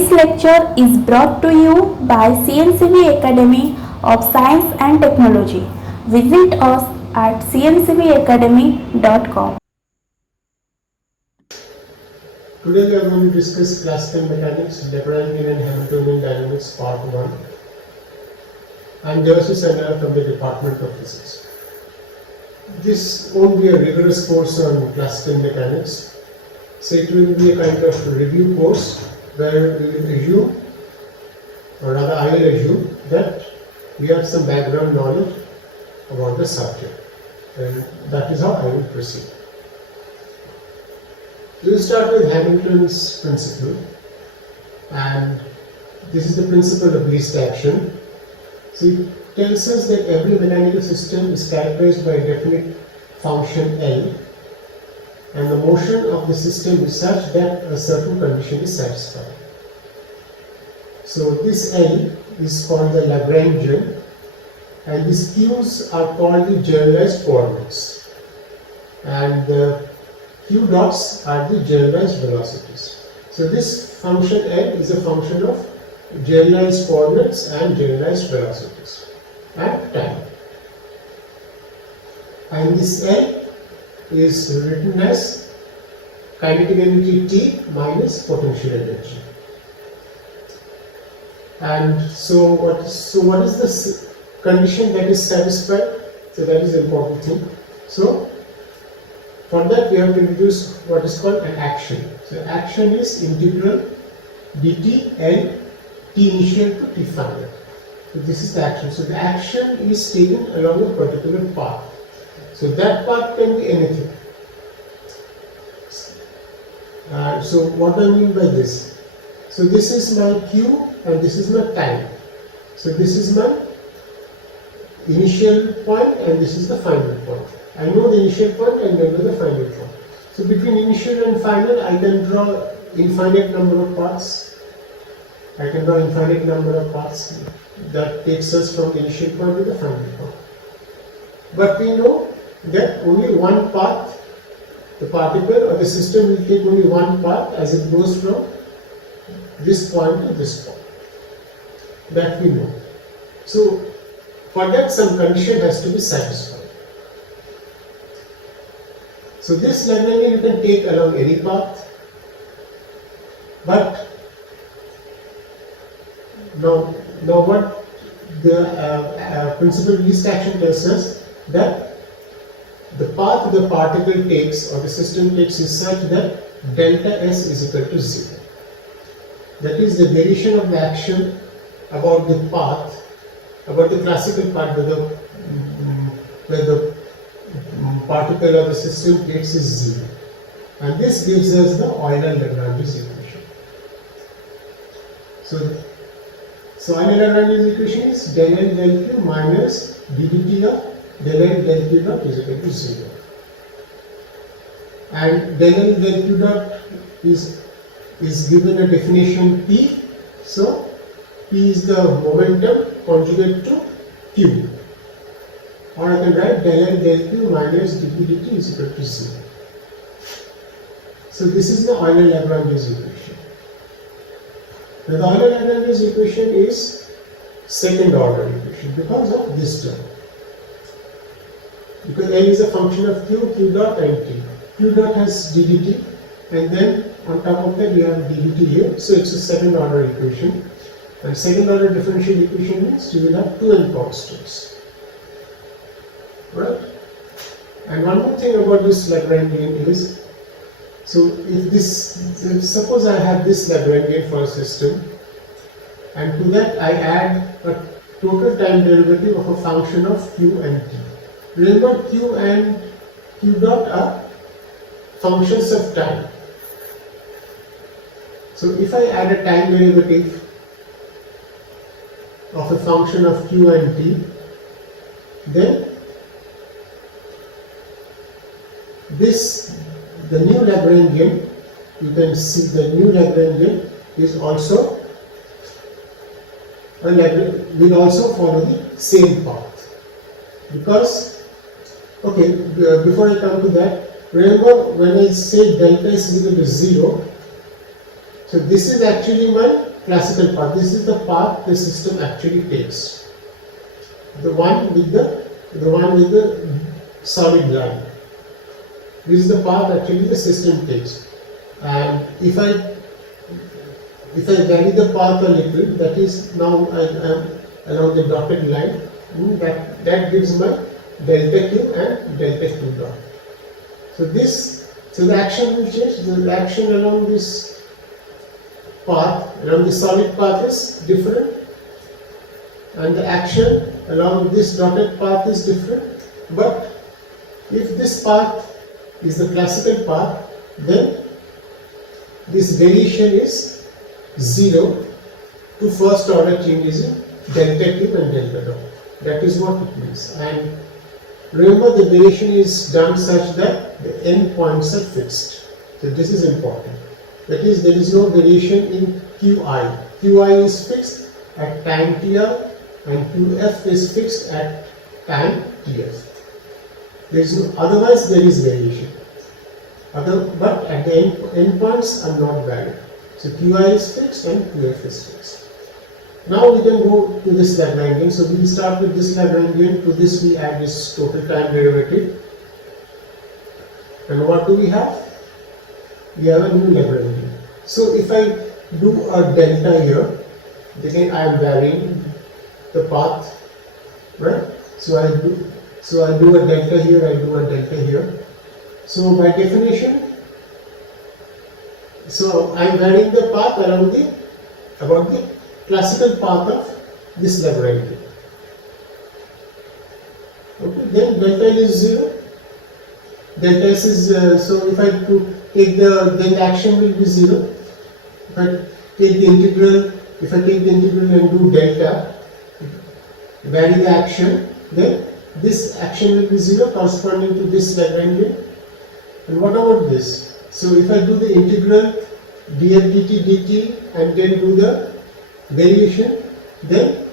This lecture is brought to you by CNCB Academy of Science and Technology. Visit us at cncbacademy.com. Today we are going to discuss classical mechanics, Lagrangian and Hamiltonian dynamics, part 1. I am Devashish Sandhya from the Department of Physics. This won't be a rigorous course on classical mechanics, so it will be a kind of review course where we will assume, or rather I will assume, that we have some background knowledge about the subject, and that is how I will proceed. We will start with Hamilton's principle, and this is the principle of least action. So it tells us that every mechanical system is characterized by a definite function L, and the motion of the system is such that a certain condition is satisfied. So this L is called the Lagrangian, and these Q's are called the generalized coordinates, and the Q dots are the generalized velocities. So this function L is a function of generalized coordinates and generalized velocities and time. And this L is written as kinetic energy T minus potential energy. And so what is the condition that is satisfied? So that is the important thing. So for that we have to introduce what is called an action. So action is integral dt L t initial to t final. So this is the action. So the action is taken along a particular path. So that path can be anything. So what do I mean by this? So this is my Q and this is my time. So this is my initial point and this is the final point. I know the initial point and I know the final point. So between initial and final I can draw infinite number of paths. I can draw infinite number of paths that takes us from the initial point to the final point. But we know that only one path, the particle or the system will take only one path as it goes from this point to this point. That we know. So for that some condition has to be satisfied. So this Lagrangian you can take along any path, but now what the principle of least action tells us, that the path the particle takes or the system takes is such that delta S is equal to 0. That is the variation of the action about the path, about the classical path where the particle or the system takes is 0. And this gives us the Euler-Lagrange equation. So Euler-Lagrange equation is del L del Q minus ddt of del L del Q dot is equal to 0. And del L del Q dot is given a definition P. So P is the momentum conjugate to Q. Or I can write del L del Q minus dp dt is equal to 0. So this is the Euler-Lagrange equation. Now the Euler-Lagrange equation is second order equation because of this term. Because L is a function of Q, Q dot and T. Q dot has ddt and then on top of that you have ddt here. So it's a second order equation. And second order differential equation means you will have 2n constants. Right? And one more thing about this Lagrangian is, so if suppose I have this Lagrangian for a system, and to that I add a total time derivative of a function of Q and T. Remember, Q and Q dot are functions of time. So if I add a time derivative of a function of Q and T, then the new Lagrangian, you can see the new Lagrangian is also will also follow the same path. Because, okay, before I come to that, remember when I say delta is equal to 0, so this is actually my classical path. This is the path the system actually takes. The one with the solid line. This is the path actually the system takes. And if I vary the path a little, that is now I am along the dotted line, that gives my delta q and delta q dot. So the action will change. The action along this path, along the solid path is different, and the action along this dotted path is different. But if this path is the classical path, then this variation is 0 to first order changes in delta q and delta dot. That is what it means. And remember, the variation is done such that the endpoints are fixed. So this is important. That is, there is no variation in qi. Qi is fixed at time tr and qf is fixed at time tf. There is no, otherwise there is variation. But at the endpoints are not valid. So qi is fixed and qf is fixed. Now we can go to this Lagrangian. So we will start with this Lagrangian. To this we add this total time derivative. And what do we have? We have a new Lagrangian. So if I do a delta here, then I am varying the path, right? So I do a delta here, I do a delta here. So by definition, so I am varying the path about the classical path of this Lagrangian. Okay, then delta L is 0. Delta S is so if I take then the action will be 0. If I take the integral, and do delta, vary the action, then this action will be 0 corresponding to this Lagrangian. And what about this? So if I do the integral df dt dt and then do the variation, then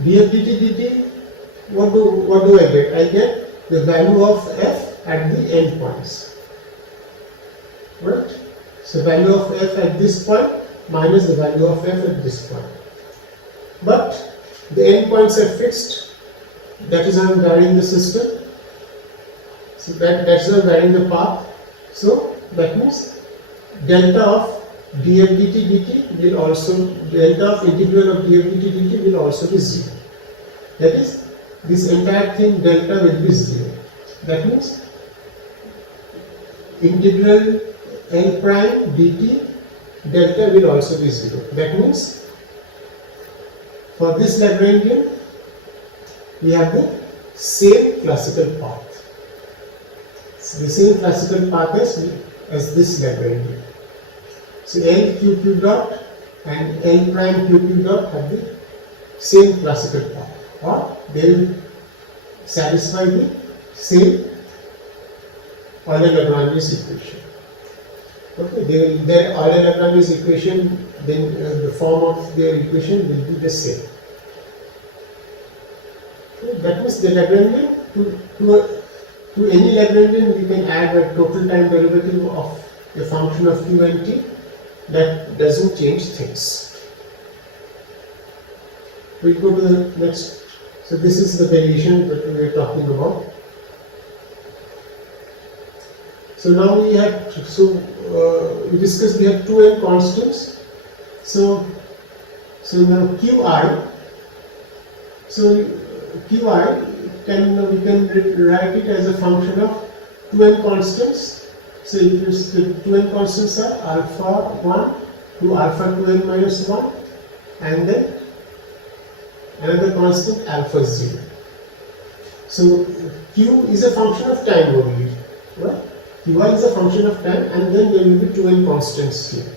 df dt dt, what do I get? I get the value of f at the endpoints, right? So value of f at this point minus the value of f at this point. But the endpoints are fixed. That is how I am varying the system. So that's how I am varying the path. So that means delta of df dt dt will also, delta of integral of df dt dt will also be 0. That is, this entire thing delta will be 0. That means integral L prime dt delta will also be 0. That means for this Lagrangian we have the same classical path. So the same classical path as this Lagrangian. So L q q dot and L prime q q dot have the same classical path, or they will satisfy the same Euler-Lagrange's equation. Okay, their Euler-Lagrange's equation, then the form of their equation will be the same. Okay, that means the Lagrangian, to any Lagrangian we can add a total time derivative of a function of q and t that doesn't change things. We'll go to the next. So this is the variation that we are talking about. So now we have, we discussed we have 2n constants. So now qi. So qi we can write it as a function of 2n constants. So it is the 2n constants are alpha 1 to alpha 2n minus 1, and then another constant alpha 0. So q is a function of time only, right? qi is a function of time, and then there will be 2n constants here.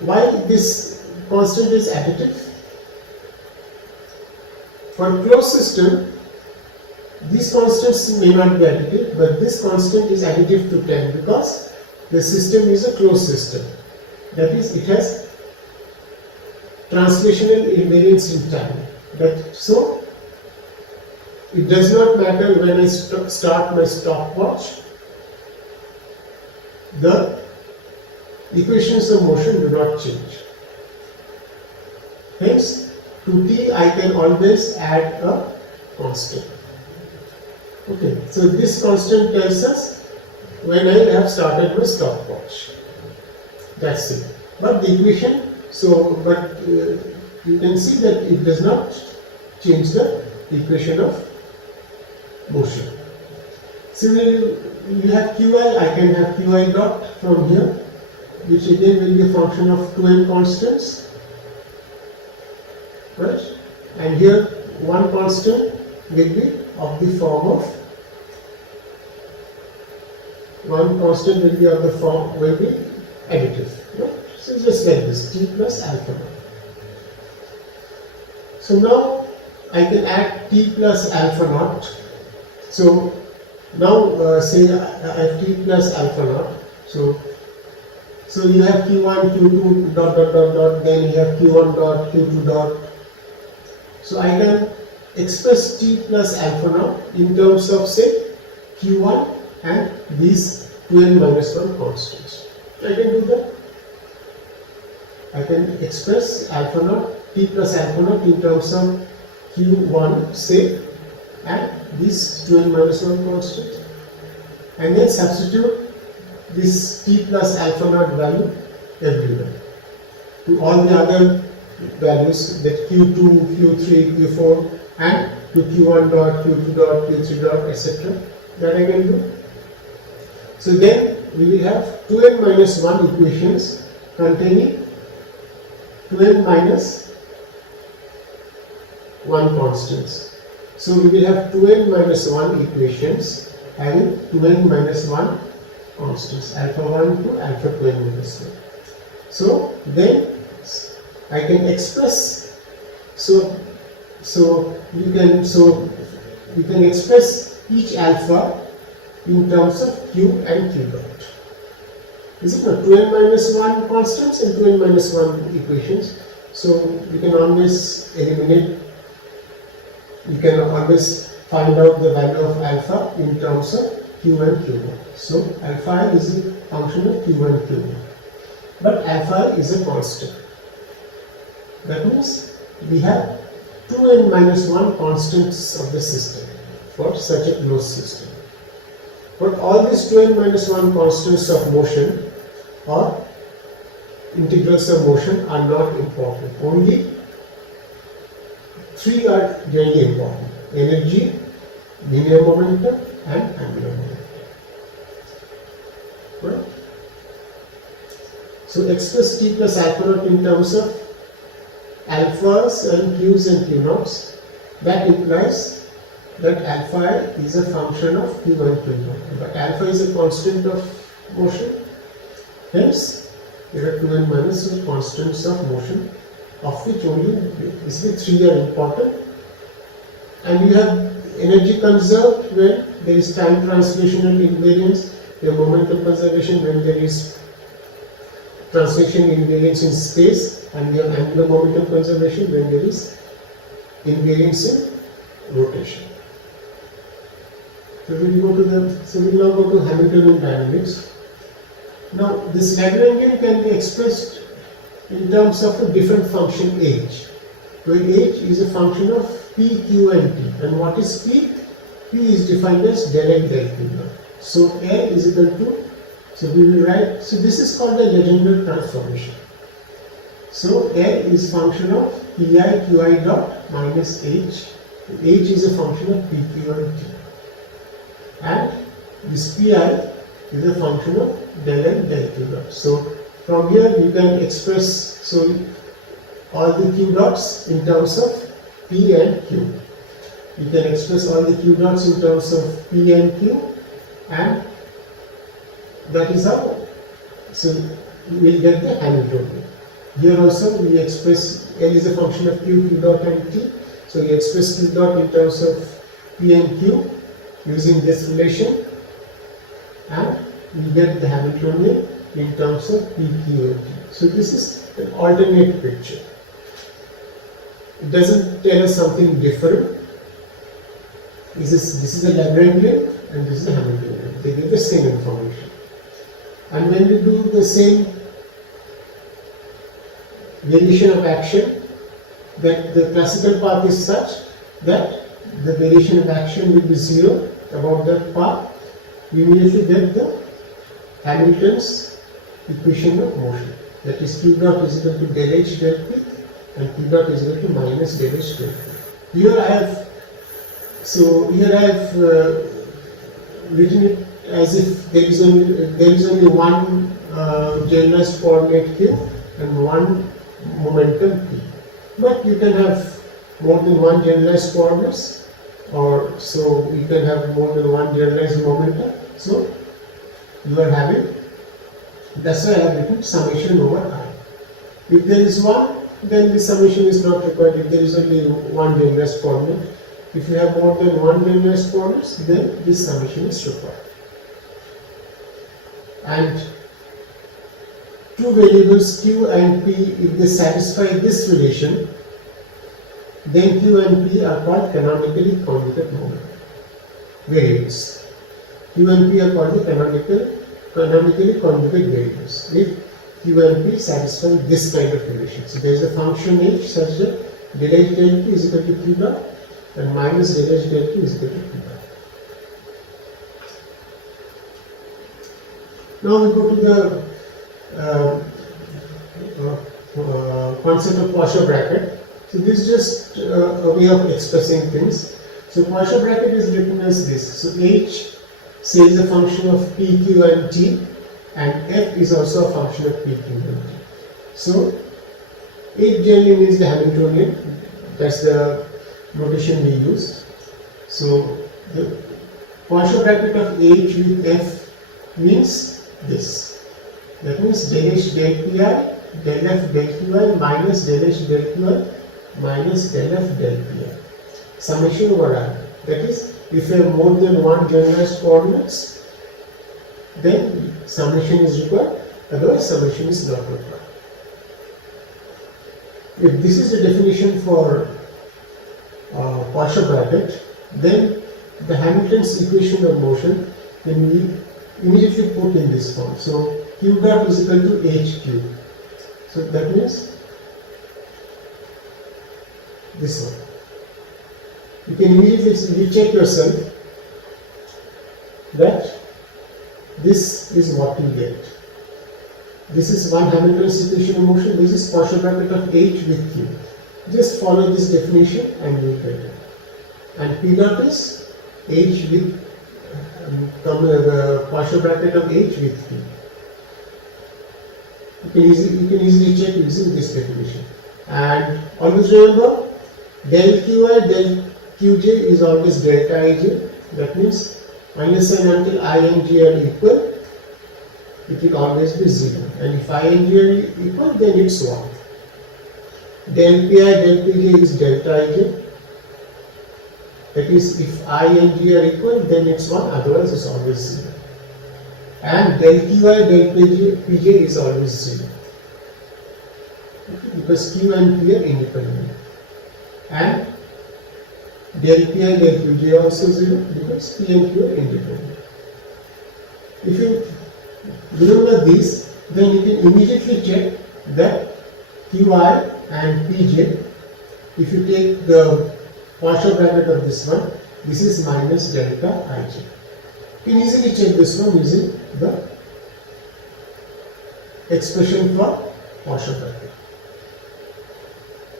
Why this constant is additive? For closed system, these constants may not be additive, but this constant is additive to time because the system is a closed system. That is, it has translational invariance in time. So it does not matter when I start my stopwatch, the equations of motion do not change. Hence, to t I can always add a constant. Okay, so this constant tells us when I have started my stopwatch. That's it. But the equation, you can see that it does not change the equation of motion. Similarly, you have qi, I can have qi dot from here, which again will be a function of 2n constants, right? And here one constant will be of the form of will be additive, right? So just like this, t plus alpha naught. So now I can add t plus alpha naught. So now say I have t plus alpha naught. So you have q1, q2 dot dot dot dot, then you have q1 dot, q2 dot. So I can express t plus alpha naught in terms of say q1 and these 2n minus 1 constants. I can do that. I can express alpha naught, t plus alpha naught in terms of q1 say and this 2n minus 1 constant, and then substitute this t plus alpha naught value everywhere to all the other values, that q2, q3, q4 and to q1 dot, q2 dot, q3 dot, etc. that I can do. So then we will have 2n minus 1 equations containing 2n minus 1 constants. So we will have 2n minus 1 equations having 2n minus 1 constants, alpha 1 to alpha 2n minus 1. So then I can express, so you can express each alpha in terms of q and q dot. Is it not? 2n minus 1 constants and 2n minus 1 equations. So you can always eliminate, you can always find out the value of alpha in terms of q and q dot. So alpha is a function of q and q dot. But alpha is a constant. That means we have 2n minus 1 constants of the system for such a closed system. But all these 2n minus 1 constants of motion or integrals of motion are not important. Only 3 are really important: energy, linear momentum and angular momentum. Right? So express t plus alpha naught in terms of alphas and q's and q naughts. That implies that alpha is a function of q and q naught. But alpha is a constant of motion. Hence, there are 2n minus 1 constants of motion, of which only basically 3 are important. And you have energy conserved when there is time translational invariance, you have momentum conservation when there is translation invariance in space, and we have angular momentum conservation when there is invariance in rotation. So we will now go to Hamiltonian dynamics. Now this Lagrangian can be expressed in terms of a different function h, where h is a function of p, q and t. And what is p? P is defined as del L del Q. So L is equal to, so we will write, so this is called the Legendre transformation. So L is function of pi qi dot minus h. H is a function of p, q and t. And this pi is a function of del L del Q dot. So from here you can express all the q dots in terms of p and q. You can express all the q dots in terms of p and q, and that is how, so you will get the Hamiltonian. Here also we express L is a function of q, q dot and t. So we express q dot in terms of p and q using this relation, and we get the Hamiltonian in terms of p, q and t. So this is an alternate picture. It doesn't tell us something different. This is a Lagrangian and this is a Hamiltonian. They give the same information. And when we do the same variation of action, that the classical path is such that the variation of action will be 0 about that path, you immediately get the Hamilton's equation of motion. That is Q dot is equal to del H del P and Q dot is equal to minus del H del P. Here I have written it as if there is only one generalized coordinate Q and one momentum P. But you can have more than one generalized coordinates, or so you can have more than one generalized momentum. So you are having, that's why I have written summation over I. If there is one, then the summation is not required. If there is only one generalized coordinate, if you have more than one generalized coordinates, then this summation is required. And two variables Q and P, if they satisfy this relation, then Q and P are called canonically conjugate moment variables. Q and P are called the canonically conjugate variables if Q and P satisfy this kind of relation. So there is a function H such that del H del P is equal to Q dot and minus del H del P is equal to Q dot. Now we go to the concept of Poisson bracket. So this is just a way of expressing things. So Poisson bracket is written as this. So H says a function of P, Q and T, and F is also a function of P, Q and T. So H generally means the Hamiltonian. That's the notation we use. So the Poisson bracket of H with F means this. That means del H del Pi, del F del Qi minus del H del Qi minus del F del Pi. Summation over I. That is, if you have more than one generalized coordinates, then summation is required, otherwise summation is not required. If this is the definition for Poisson bracket, then the Hamilton's equation of motion can be immediately put in this form. So Q dot is equal to HQ. So that means this one. You can immediately recheck yourself that this is what you get. This is one Hamilton's equation of motion. This is Poisson bracket of H with Q. Just follow this definition and you get it. And P dot is H with Poisson bracket of H with Q. You can easily check using this definition. And always remember, del Qi del Qj is always delta Ij. That means unless and until I and j are equal, it will always be 0. And if I and j are equal, then it's 1. Del Pi del Pj is delta Ij. That is, if I and j are equal, then it's 1, otherwise it's always 0. And del Qi del Pj is always 0. Okay, because Q and P are independent. And del Pi del Qj also 0 because P and Q are independent. If you remember this, then you can immediately check that Qi and Pj, if you take the Poisson bracket of this one, this is minus delta Ij. You can easily check this one using the expression for Poisson bracket.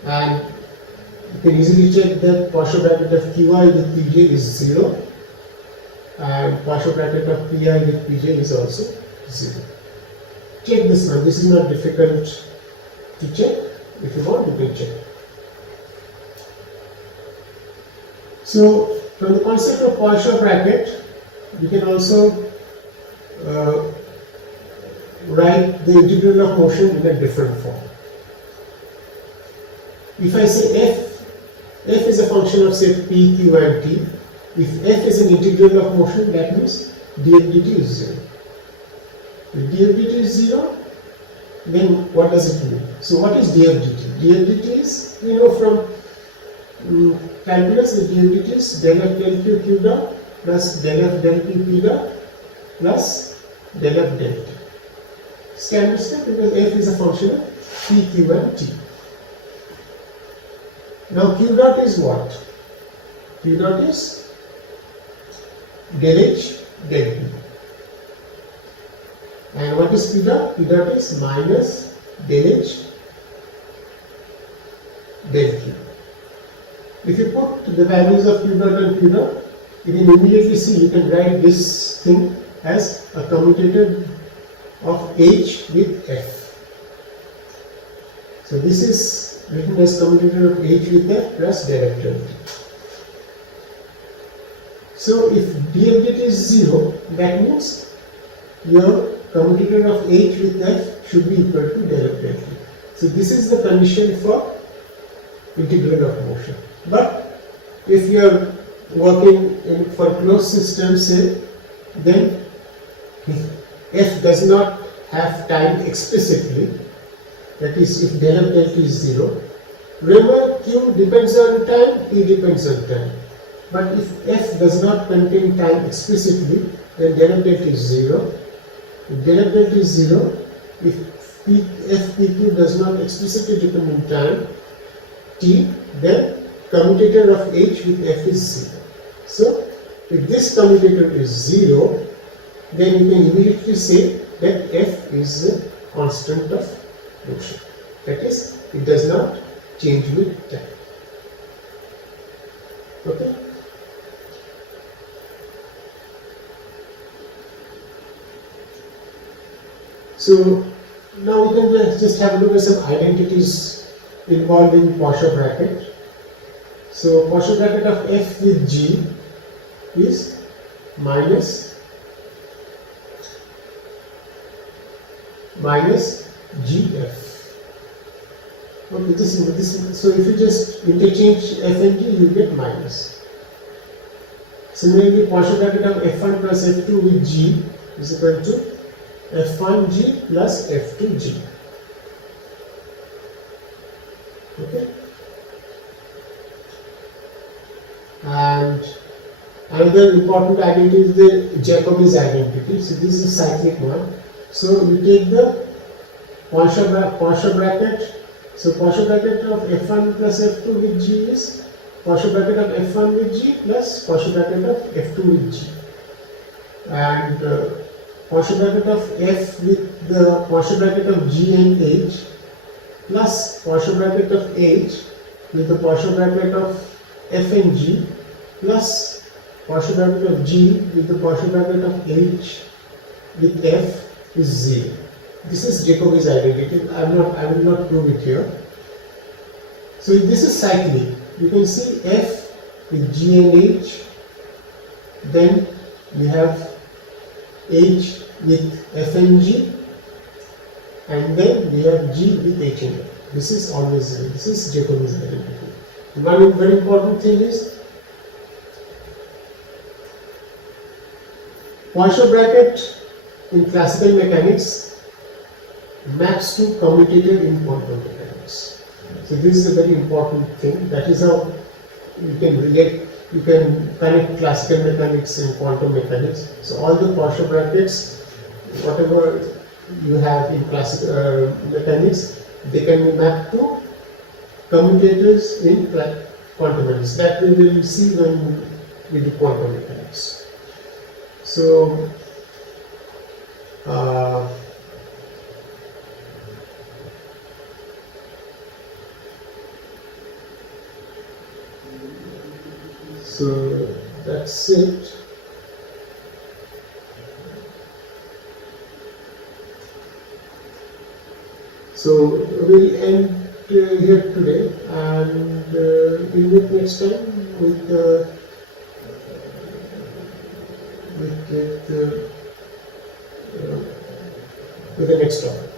And you can easily check that Poisson bracket of Qi with Pj is 0 and Poisson bracket of Pi with Pj is also 0. Check this one. This is not difficult to check. If you want, you can check. So, from the concept of Poisson bracket, you can also write the integral of motion in a different form. If I say f is a function of say p, q and t, if f is an integral of motion, that means df dt is 0. If df dt is 0, then what does it mean? So what is df dt? Df dt is, we know from calculus, the df dt is del f del q q dot plus del f del p p dot plus del f del t. Standard step because f is a function of p, q and t. Now Q dot is what? Q dot is del H del P. And what is P dot? P dot is minus del H del Q. If you put the values of Q dot and Q dot, you can immediately see, you can write this thing as a commutator of H with F. So this is written as commutator of H with F plus derivative. So if df is 0, that means your commutator of H with F should be equal to derivative. So this is the condition for integral of motion. But if you are working for closed systems, say, then F does not have time explicitly, that is, if del of del t is 0. Remember, Q depends on time, T depends on time. But if F does not contain time explicitly, then del of del t is 0. If del of del t is 0, if F PQ does not explicitly depend on time, T, then commutator of H with F is 0. So, if this commutator is 0, then you can immediately say that F is a constant of motion. That is, it does not change with time. Okay? So, now we can just have a look at some identities involved in Poisson bracket. So, Poisson bracket of F with G is minus GF. Okay, so if you just interchange F and G, you get minus. Similarly, Poisson bracket of F1 plus F2 with G is equal to F1G plus F2G. Okay? And another important identity is the Jacobi's identity. So this is cyclic one. So you take the Poisson bracket. So Poisson bracket of F1 plus F2 with G is Poisson bracket of F1 with G plus Poisson bracket of F2 with G. And Poisson bracket of F with the Poisson bracket of G and H plus Poisson bracket of H with the Poisson bracket of F and G plus Poisson bracket of G with the Poisson bracket of H with F is 0. This is Jacobi's identity. I will not prove it here. So if this is cyclic, you can see F with G and H, then we have H with F and G, and then we have G with H and F. This is always 0. This is Jacobi's identity. One very important thing is Poisson bracket in classical mechanics maps to commutator in quantum mechanics. So this is a very important thing. That is how you can relate, you can connect classical mechanics and quantum mechanics. So all the Poisson brackets, whatever you have in classical mechanics, they can be mapped to commutators in quantum mechanics. That we will see when we do quantum mechanics. So that's it. So we'll end here today, and we'll meet next time with the next topic.